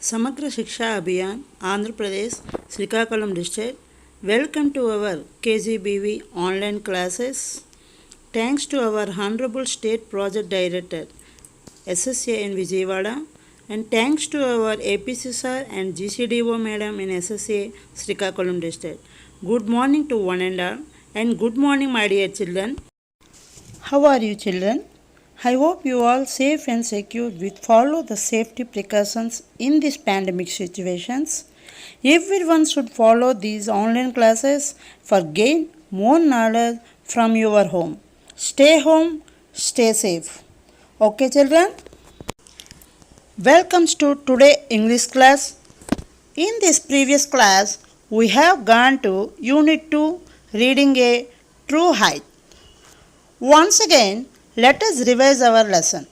Samagra Shiksha Abhiyan, Andhra Pradesh, Srikakulam district. Welcome to our KGBV online classes. Thanks to our Honorable State Project Director, SSA in Vijayawada, and thanks to our APC sir and GCDO madam in SSA Srikakulam district. Good morning to one and all, and good morning, my dear children. How are you, children? I hope you all safe and secure with follow the safety precautions in these pandemic situations. Everyone should follow these online classes for gain more knowledge from your home. Stay home, stay safe. Okay, children? Welcome to today English class. In this previous class, we have gone to Unit 2 Reading a True Height. Once again, let us revise our lesson.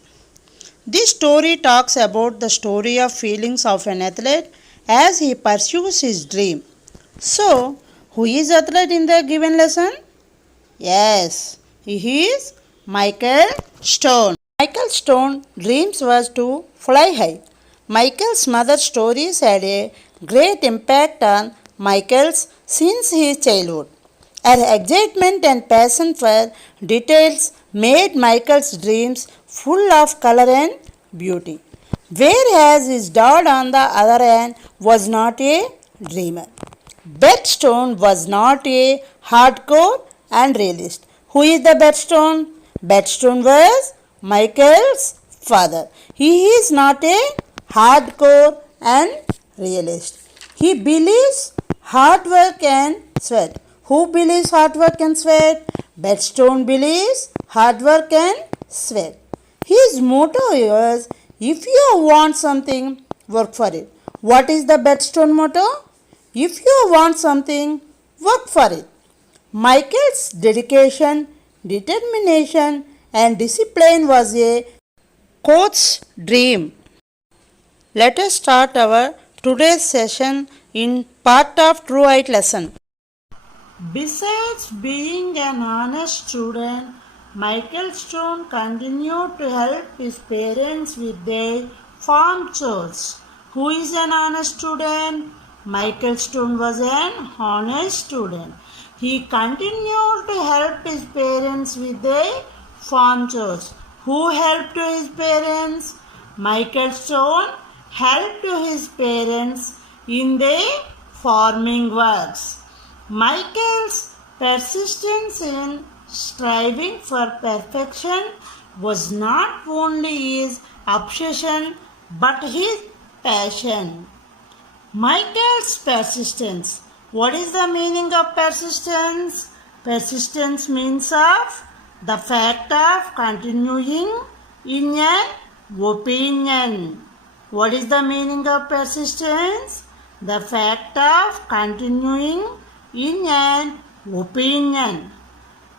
This story talks about the story of feelings of an athlete as he pursues his dream. So, who is athlete in the given lesson? Yes, he is Michael Stone. Michael Stone's dreams was to fly high. Michael's mother's stories had a great impact on Michael's since his childhood. Her excitement and passion for details made Michael's dreams full of color and beauty. Whereas his dad, on the other hand, was not a dreamer. Beth Stone was not a hardcore and realist. Who is the Beth Stone? Beth Stone was Michael's father. He is not a hardcore and realist. He believes hard work and sweat. Who believes hard work and sweat? Beth Stone believes hard work and sweat. His motto is, if you want something, work for it. What is the Beth Stone motto? If you want something, work for it. Michael's dedication, determination and discipline was a coach's dream. Let us start our today's session in part of True Height lesson. Besides being an honest student, Michael Stone continued to help his parents with their farm chores. Who is an honest student? Michael Stone was an honest student. He continued to help his parents with their farm chores. Who helped his parents? Michael Stone helped his parents in their farming works. Michael's persistence in striving for perfection was not only his obsession but his passion. Michael's persistence. What is the meaning of persistence? Persistence means of the fact of continuing in an opinion. What is the meaning of persistence? The fact of continuing in an opinion.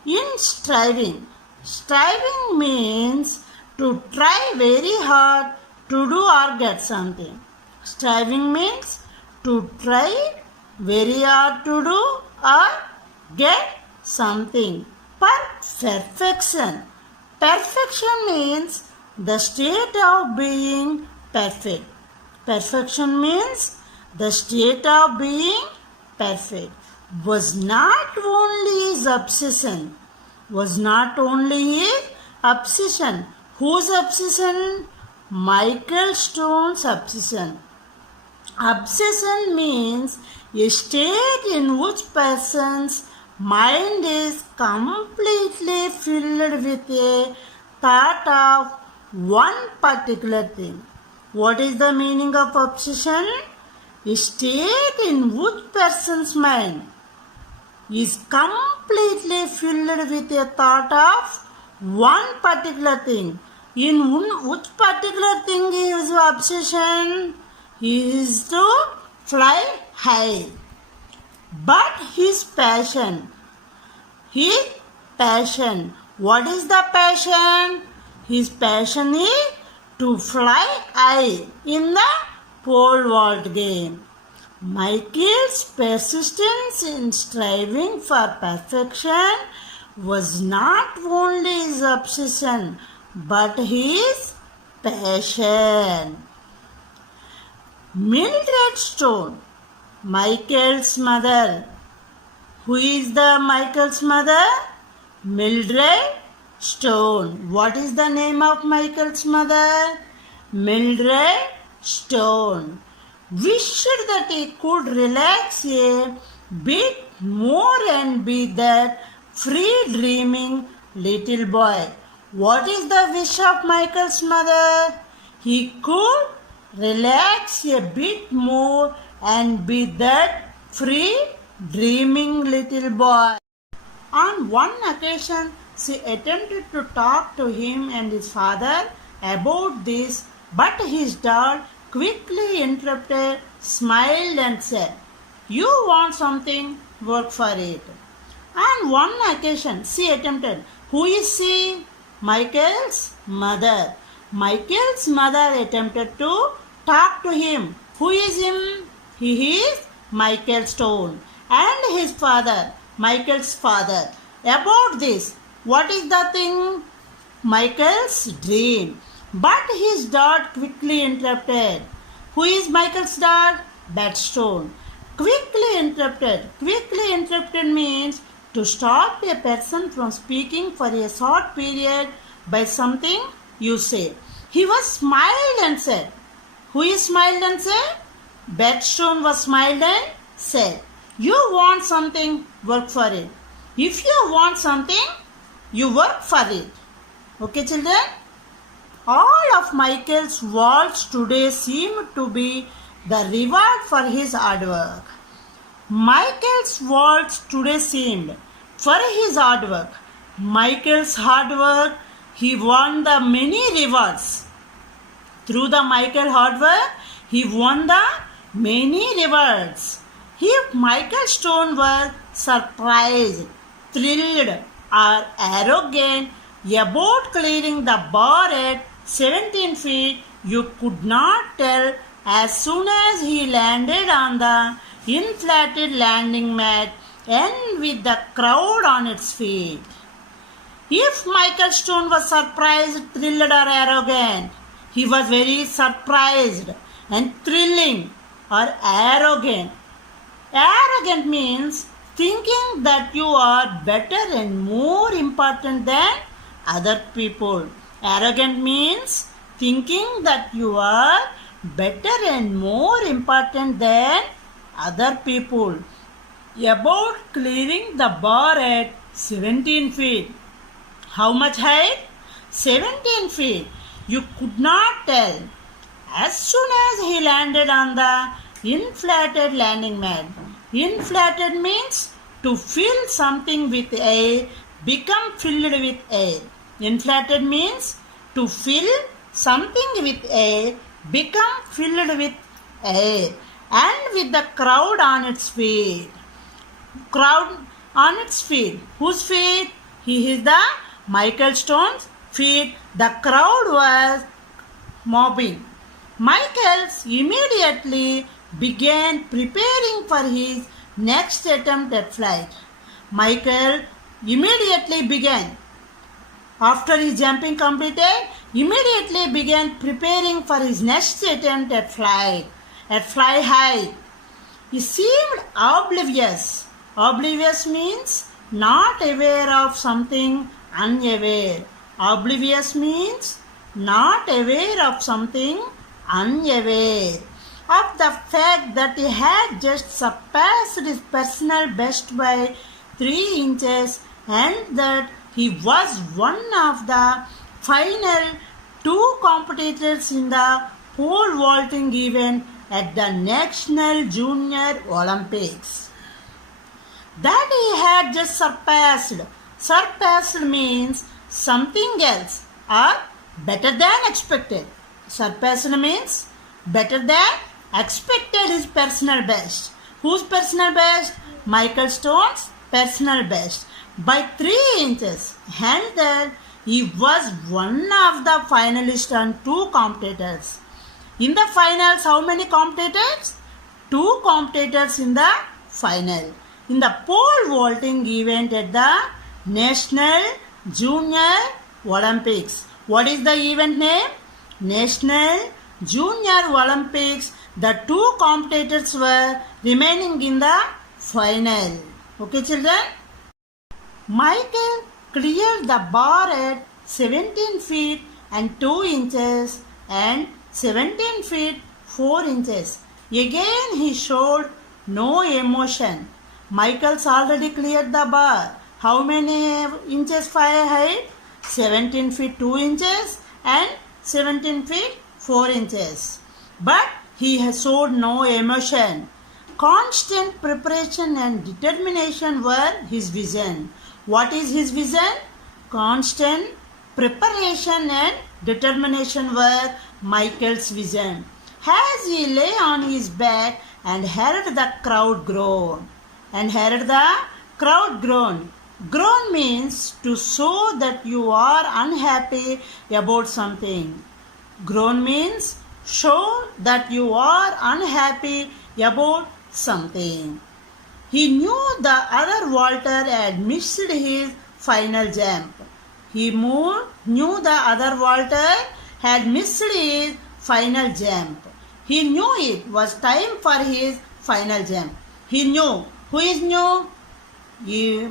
In striving. Striving means to try very hard to do or get something. Striving means to try very hard to do or get something. Perfection. Perfection means the state of being perfect. Perfection means the state of being perfect. Was not only his obsession. Was not only his obsession. Whose obsession? Michael Stone's obsession. Obsession means a state in which person's mind is completely filled with a thought of one particular thing. What is the meaning of obsession? A state in which person's mind is completely filled with a thought of one particular thing. In which particular thing is obsession? He is to fly high. But his passion. What is the passion? His passion is to fly high in the pole vault game. Michael's persistence in striving for perfection was not only his obsession, but his passion. Mildred Stone, Michael's mother. Who is the Michael's mother? Mildred Stone. What is the name of Michael's mother? Mildred Stone. Wished that he could relax a bit more and be that free dreaming little boy. What is the wish of Michael's mother? He could relax a bit more and be that free dreaming little boy. On one occasion, she attempted to talk to him and his father about this, but his dad quickly interrupted, smiled, and said, "You want something, work for it." On one occasion, she attempted. Who is she? Michael's mother. Michael's mother attempted to talk to him. Who is him? He is Michael Stone. And his father, Michael's father. About this, what is the thing? Michael's dream. But his dad quickly interrupted. Who is Michael's dad? Bet Stone. Quickly interrupted. Quickly interrupted means to stop a person from speaking for a short period by something you say. He was smiled and said. Who is smiled and said? Bet Stone was smiled and said, "You want something, work for it. If you want something, you work for it." Okay, children? All of Michael's waltz today seem to be the reward for his hard work. Michael's waltz today seemed for his hard work. Michael's hard work, he won the many rewards. Through the Michael hard work, he won the many rewards. If Michael Stone were surprised, thrilled, or arrogant about clearing the bar at 17 feet, you could not tell as soon as he landed on the inflated landing mat and with the crowd on its feet. If Michael Stone was surprised, thrilled, or arrogant, he was very surprised and thrilling or arrogant. Arrogant means thinking that you are better and more important than other people. Arrogant means thinking that you are better and more important than other people. About clearing the bar at 17 feet. How much height? 17 feet. You could not tell. As soon as he landed on the inflated landing mat. Inflated means to fill something with air, become filled with air. Inflated means to fill something with air, become filled with air, and with the crowd on its feet. Crowd on its feet. Whose feet? He is the Michael Stone's feet. The crowd was mobbing. Michael immediately began preparing for his next attempt at flight. Michael immediately began. After his jumping completed, immediately began preparing for his next attempt at flight, at fly high. He seemed oblivious. Oblivious means not aware of something, unaware. Oblivious means not aware of something, unaware of the fact that he had just surpassed his personal best by 3 inches and that he was one of the final 2 competitors in the pole vaulting event at the National Junior Olympics. That he had just surpassed. Surpassed means something else or better than expected. Surpassed means better than expected his personal best. Whose personal best? Michael Stone's personal best by 3 inches, and that he was one of the finalists and 2 competitors. In the finals, how many competitors? 2 competitors in the final. In the pole vaulting event at the National Junior Olympics. What is the event name? National Junior Olympics The two competitors were remaining in the final. Okay, children? Michael cleared the bar at 17 feet and 2 inches and 17 feet 4 inches. Again he showed no emotion. Michael's already cleared the bar. How many inches fire height? 17 feet 2 inches and 17 feet 4 inches. But he has showed no emotion. Constant preparation and determination were his vision. What is his vision? Constant preparation and determination were Michael's vision. As he lay on his back and heard the crowd groan. Groan means to show that you are unhappy about something. Groan means show that you are unhappy about something. He knew the other Walter had missed his final jump. He knew the other Walter had missed his final jump. He knew it was time for his final jump. He knew. Who is knew?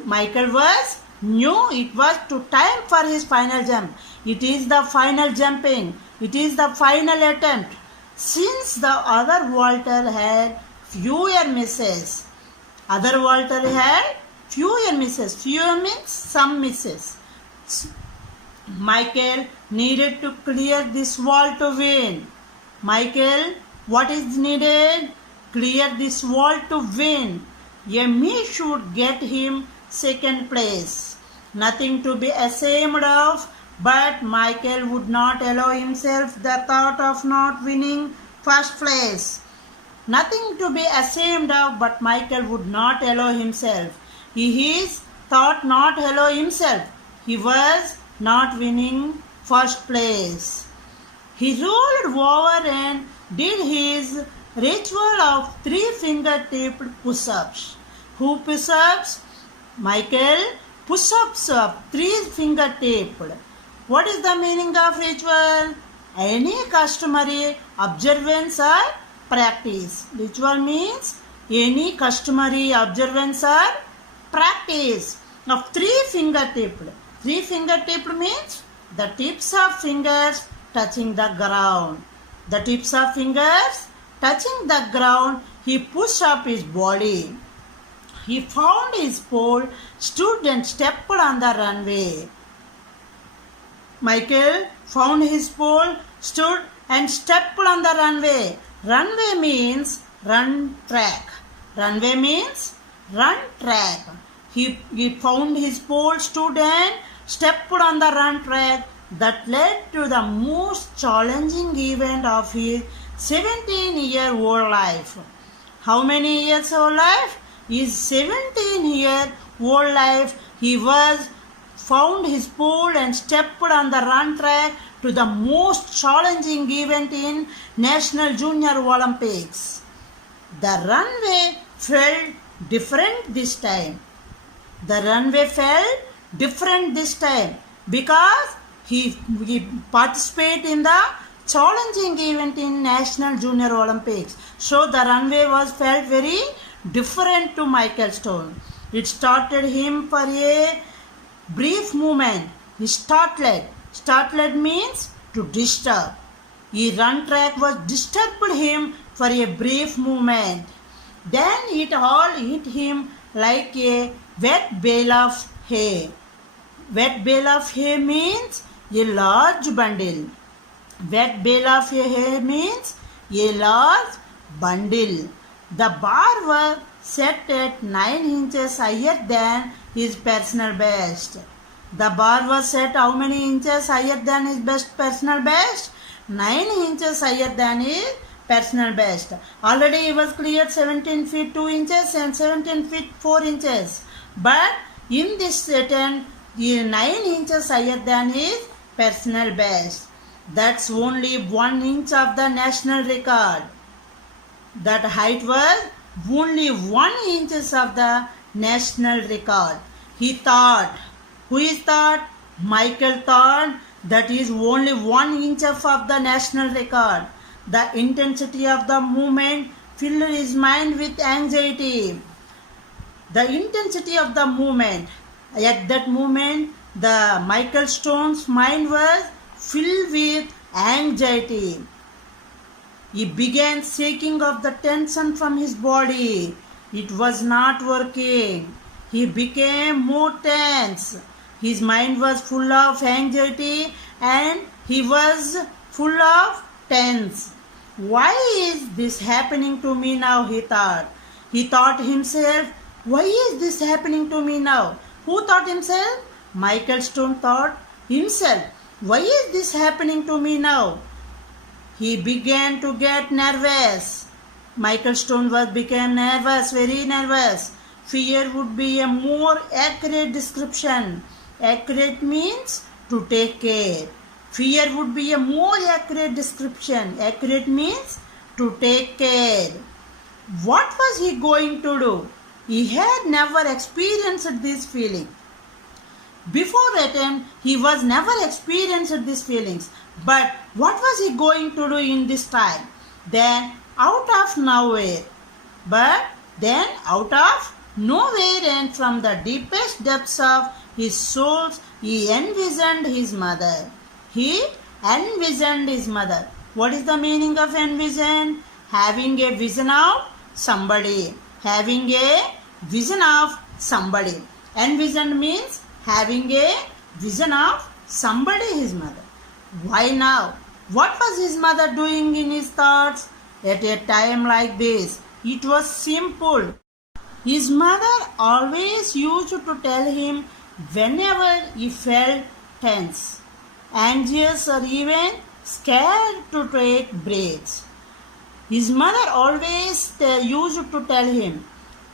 Michael was knew it was to time for his final jump. It is the final jumping. It is the final attempt. Since the other Walter had fewer misses. Other Walter had fewer misses. Fewer means some misses. Michael needed to clear this wall to win. Michael, what is needed? Clear this wall to win. A miss should get him second place. Nothing to be ashamed of, but Michael would not allow himself the thought of not winning first place. Nothing to be ashamed of, but Michael would not allow himself. He thought not allow himself. He was not winning first place. He rolled over and did his ritual of 3 finger-tipped push-ups. Who push-ups? Michael push-ups of 3 finger-tipped. What is the meaning of ritual? Any customary observance or practice. Ritual means any customary observance or practice of 3 finger-tipped. 3 finger-tipped means the tips of fingers touching the ground. The tips of fingers touching the ground, he pushed up his body. He found his pole, stood and stepped on the runway. Michael found his pole, stood and stepped on the runway. Runway means run track. Runway means run track. He found his pole, stood and stepped on the run track that led to the most challenging event of his 17-year-old life. How many years old life? His 17-year-old life. He was found his pole and stepped on the run track to the most challenging event in National Junior Olympics. The runway felt different this time. The runway felt different this time because he participated in the challenging event in National Junior Olympics. So the runway was felt very different to Michael Stone. It started him for a brief moment. He startled. Startled means to disturb. A run track was disturbed him for a brief moment. Then it all hit him like a wet bale of hay. Wet bale of hay means a large bundle. Wet bale of hay means a large bundle. The bar was set at 9 inches higher than his personal best. The bar was set how many inches higher than his personal best? 9 inches higher than his personal best. Already he was cleared 17 feet 2 inches and 17 feet 4 inches. But in this attempt, he is 9 inches higher than his personal best. That's only 1 inch of the national record. That height was only 1 inch of the national record. He thought, who is thought? Michael thought that is only 1 inch of the national record. The intensity of the movement filled his mind with anxiety. The intensity of the movement. At that moment, the Michael Stone's mind was filled with anxiety. He began shaking off the tension from his body. It was not working. He became more tense. His mind was full of anxiety and he was full of tense. Why is this happening to me now? He thought. He thought himself, why is this happening to me now? Who thought himself? Michael Stone thought himself. Why is this happening to me now? He began to get nervous. Michael Stone became nervous, very nervous. Fear would be a more accurate description. Accurate means to take care. Fear would be a more accurate description. Accurate means to take care. What was he going to do? He had never experienced this feeling. Before attempt, he was never experienced these feelings. But what was he going to do in this time? Then out of nowhere. But then out of nowhere and from the deepest depths of his soul, he envisioned his mother. He envisioned his mother. What is the meaning of envision? Having a vision of somebody. Having a vision of somebody. Envisioned means having a vision of somebody, his mother. Why now? What was his mother doing in his thoughts at a time like this? It was simple. His mother always used to tell him whenever he felt tense, anxious, or even scared to take breaths. His mother always used to tell him.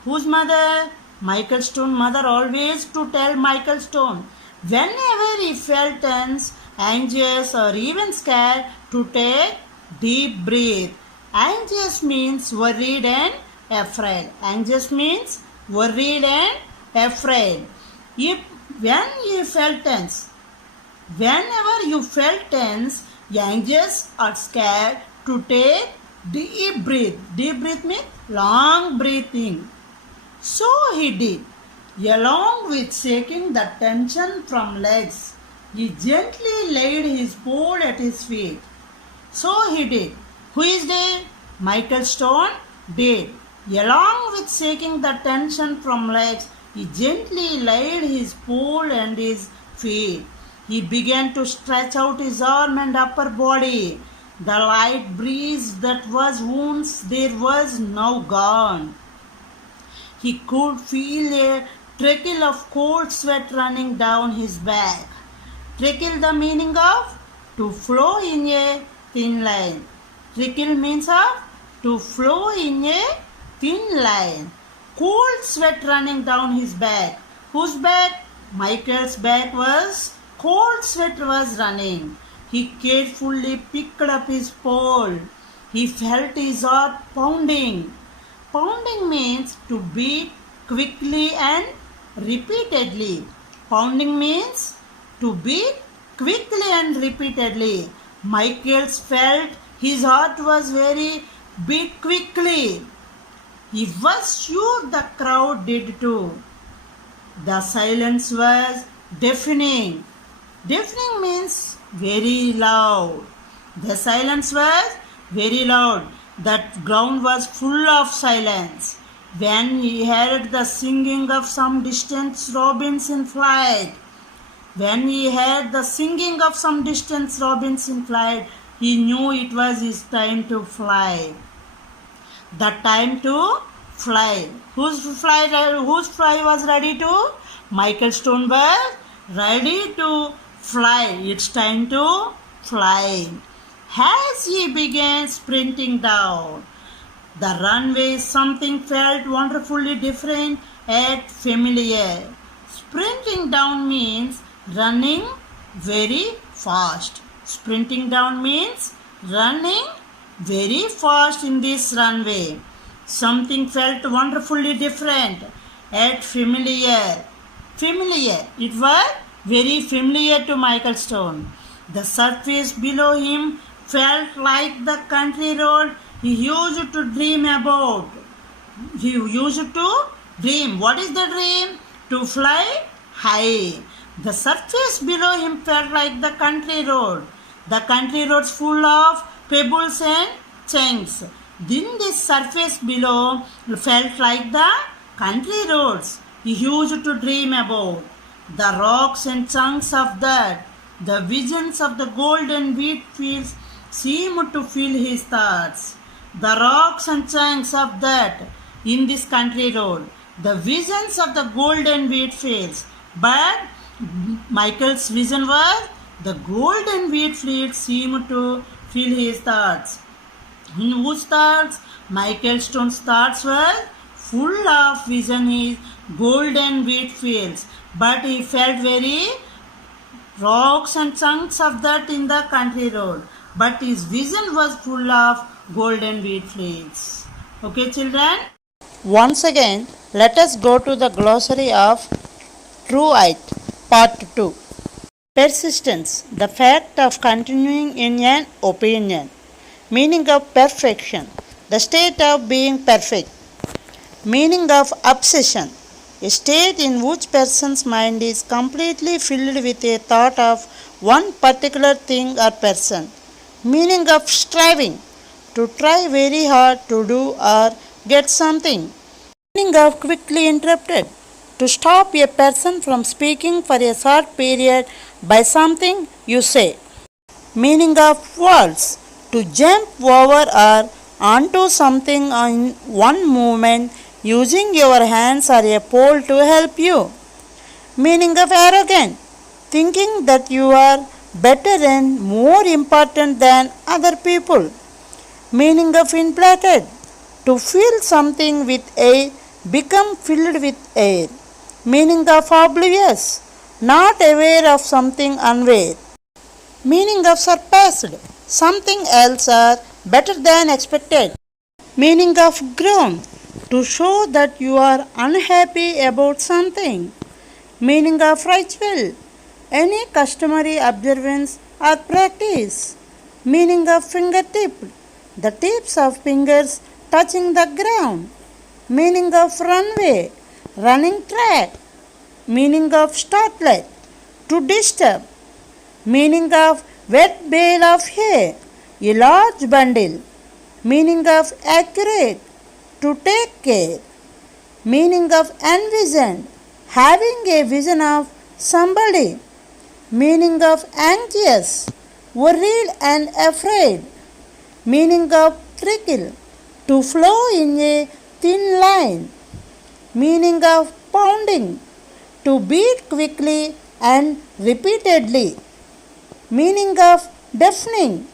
Whose mother? Michael Stone mother always to tell Michael Stone whenever he felt tense, anxious, or even scared to take deep breath. Anxious means worried and afraid. Anxious means worried and afraid. When you felt tense, whenever you felt tense, anxious or scared, to take deep breath. Deep breath means long breathing. So he did. Along with shaking the tension from legs, he gently laid his pole at his feet. So he did. Who is did? Michael Stone did. Along with shaking the tension from legs, he gently laid his pole and his feet. He began to stretch out his arm and upper body. The light breeze that was once there was now gone. He could feel a trickle of cold sweat running down his back. Trickle, the meaning of to flow in a thin line. Trickle means of to flow in a thin line. Cold sweat running down his back. Whose back? Michael's back was cold sweat was running. He carefully picked up his pole. He felt his heart pounding. Pounding means to beat quickly and repeatedly. Pounding means to beat quickly and repeatedly. Michael felt his heart was very beat quickly. He was sure the crowd did too. The silence was deafening. Deafening means very loud. The silence was very loud. That ground was full of silence. When he heard the singing of some distant robins in flight, he knew it was his time to fly. The time to fly. Whose fly was ready to? Michael Stone was ready to fly. It's time to fly. As he began sprinting down the runway, something felt wonderfully different and familiar. Sprinting down means running very fast. Sprinting down means running very fast in this runway. Something felt wonderfully different and familiar. Familiar. It was very familiar to Michael Stone. The surface below him felt like the country road he used to dream about. He used to dream. What is the dream? To fly high. The surface below him felt like the country road. The country roads full of pebbles and chunks. Then this surface below felt like the country roads he used to dream about. The rocks and chunks of that, the visions of the golden wheat fields seemed to fill his thoughts. The rocks and chunks of that in this country road, the visions of the golden wheat fields. But Michael's vision was the golden wheat fields seemed to fill his thoughts. In whose thoughts? Michael Stone's thoughts were full of vision his golden wheat fields. But he felt very rocks and chunks of that in the country road. But his vision was full of golden wheat fields. Okay, children? Once again, let us go to the glossary of Truheit, Part 2. Persistence, the fact of continuing in an opinion. Meaning of perfection, the state of being perfect. Meaning of obsession, a state in which person's mind is completely filled with a thought of one particular thing or person. Meaning of striving, to try very hard to do or get something. Meaning of quickly interrupted, to stop a person from speaking for a short period by something you say. Meaning of waltz, to jump over or onto something in one movement using your hands or a pole to help you. Meaning of arrogant, thinking that you are better and more important than other people. Meaning of inflated, to fill something with air, become filled with air. Meaning of oblivious, not aware of something unaware. Meaning of surpassed, something else or better than expected. Meaning of groan, to show that you are unhappy about something. Meaning of ritual, any customary observance or practice. Meaning of fingertip, the tips of fingers touching the ground. Meaning of runway, running track. Meaning of startlet, to disturb. Meaning of wet bale of hay, a large bundle. Meaning of accurate, to take care. Meaning of envisioned, having a vision of somebody. Meaning of anxious, worried and afraid. Meaning of trickle, to flow in a thin line. Meaning of pounding, to beat quickly and repeatedly. Meaning of deafening,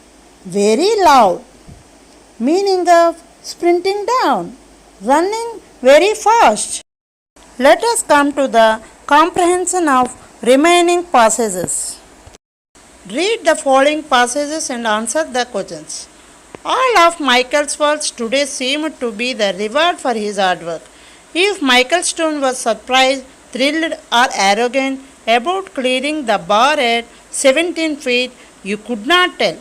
very loud. Meaning of sprinting down, running very fast. Let us come to the comprehension of remaining passages. Read the following passages and answer the questions. All of Michael's works today seem to be the reward for his hard work. If Michael Stone was surprised, thrilled, or arrogant about clearing the bar at 17 feet, you could not tell.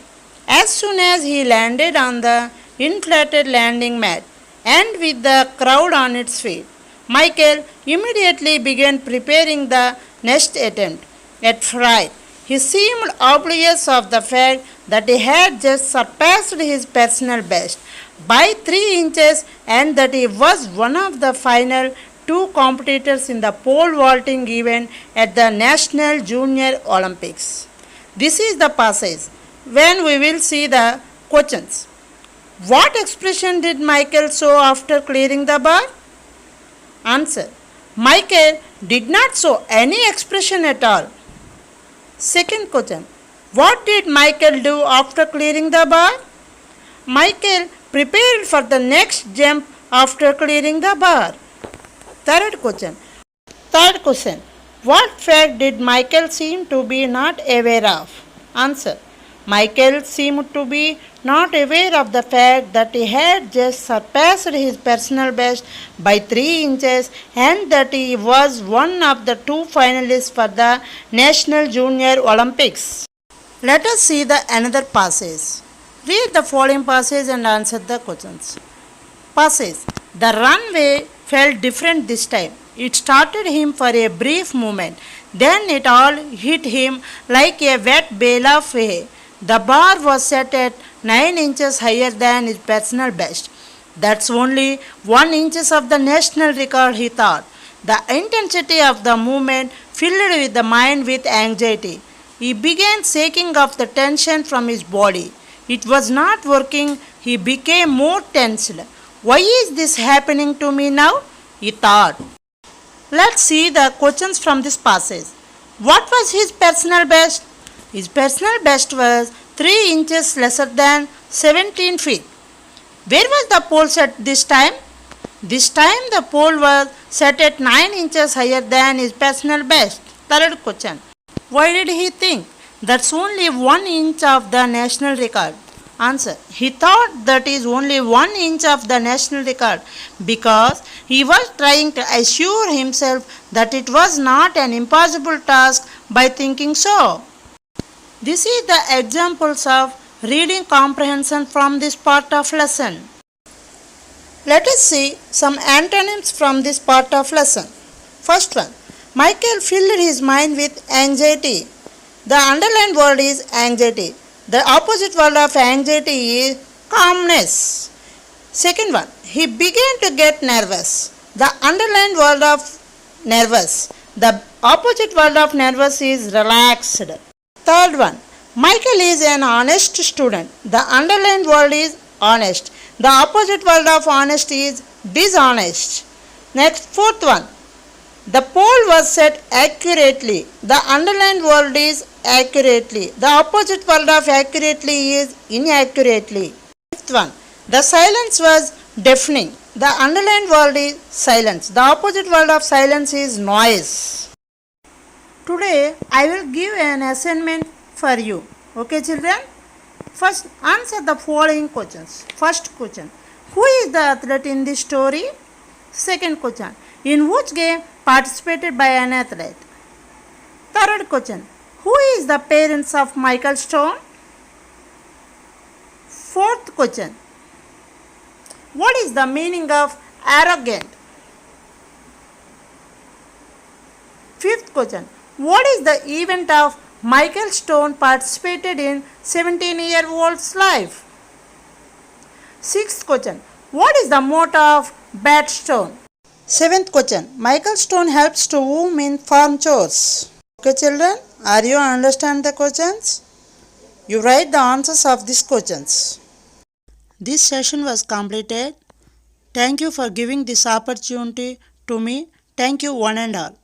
As soon as he landed on the inflated landing mat and with the crowd on its feet, Michael immediately began preparing the next attempt at flight. He seemed oblivious of the fact that he had just surpassed his personal best by 3 inches and that he was one of the final 2 competitors in the pole vaulting event at the National Junior Olympics. This is the passage when we will see the questions. What expression did Michael show after clearing the bar? Answer. Michael did not show any expression at all. Second question. What did Michael do after clearing the bar? Michael prepared for the next jump after clearing the bar. Third question. What fact did Michael seem to be not aware of? Answer. Michael seemed to be not aware of the fact that he had just surpassed his personal best by 3 inches and that he was one of the 2 finalists for the National Junior Olympics. Let us see the another passage. Read the following passage and answer the questions. Passage. The runway felt different this time. It started him for a brief moment. Then it all hit him like a wet bale of hay. The bar was set at 9 inches higher than his personal best. That's only 1 inch of the national record, he thought. The intensity of the movement filled with the mind with anxiety. He began shaking off the tension from his body. It was not working. He became more tensed. Why is this happening to me now? He thought. Let's see the questions from this passage. What was his personal best? His personal best was 3 inches lesser than 17 feet. Where was the pole set this time? This time the pole was set at 9 inches higher than his personal best. Third question. Why did he think that's only 1 inch of the national record? Answer. He thought that is only 1 inch of the national record because he was trying to assure himself that it was not an impossible task by thinking so. This is the examples of reading comprehension from this part of lesson. Let us see some antonyms from this part of lesson. First one. Michael filled his mind with anxiety. The underlined word is anxiety. The opposite word of anxiety is calmness. Second one. He began to get nervous. The underlined word of nervous. The opposite word of nervous is relaxed. Third one. Michael is an honest student. The underlined word is honest. The opposite word of honest is dishonest. Next, fourth one. The pole was set accurately. The underlined word is accurately. The opposite word of accurately is inaccurately. Fifth one. The silence was deafening. The underlined word is silence. The opposite word of silence is noise. Today I will give an assignment for you. Okay, children? First, answer the following questions. First question. Who is the athlete in this story? Second question. In which game participated by an athlete? Third question. Who is the parents of Michael Stone? Fourth question. What is the meaning of arrogant? Fifth question. What is the event of Michael Stone participated in 17-year-old's life? Sixth question. What is the motto of Bat Stone? Seventh question. Michael Stone helps to whom in farm chores? Okay, children, are you understand the questions? You write the answers of these questions. This session was completed. Thank you for giving this opportunity to me. Thank you one and all.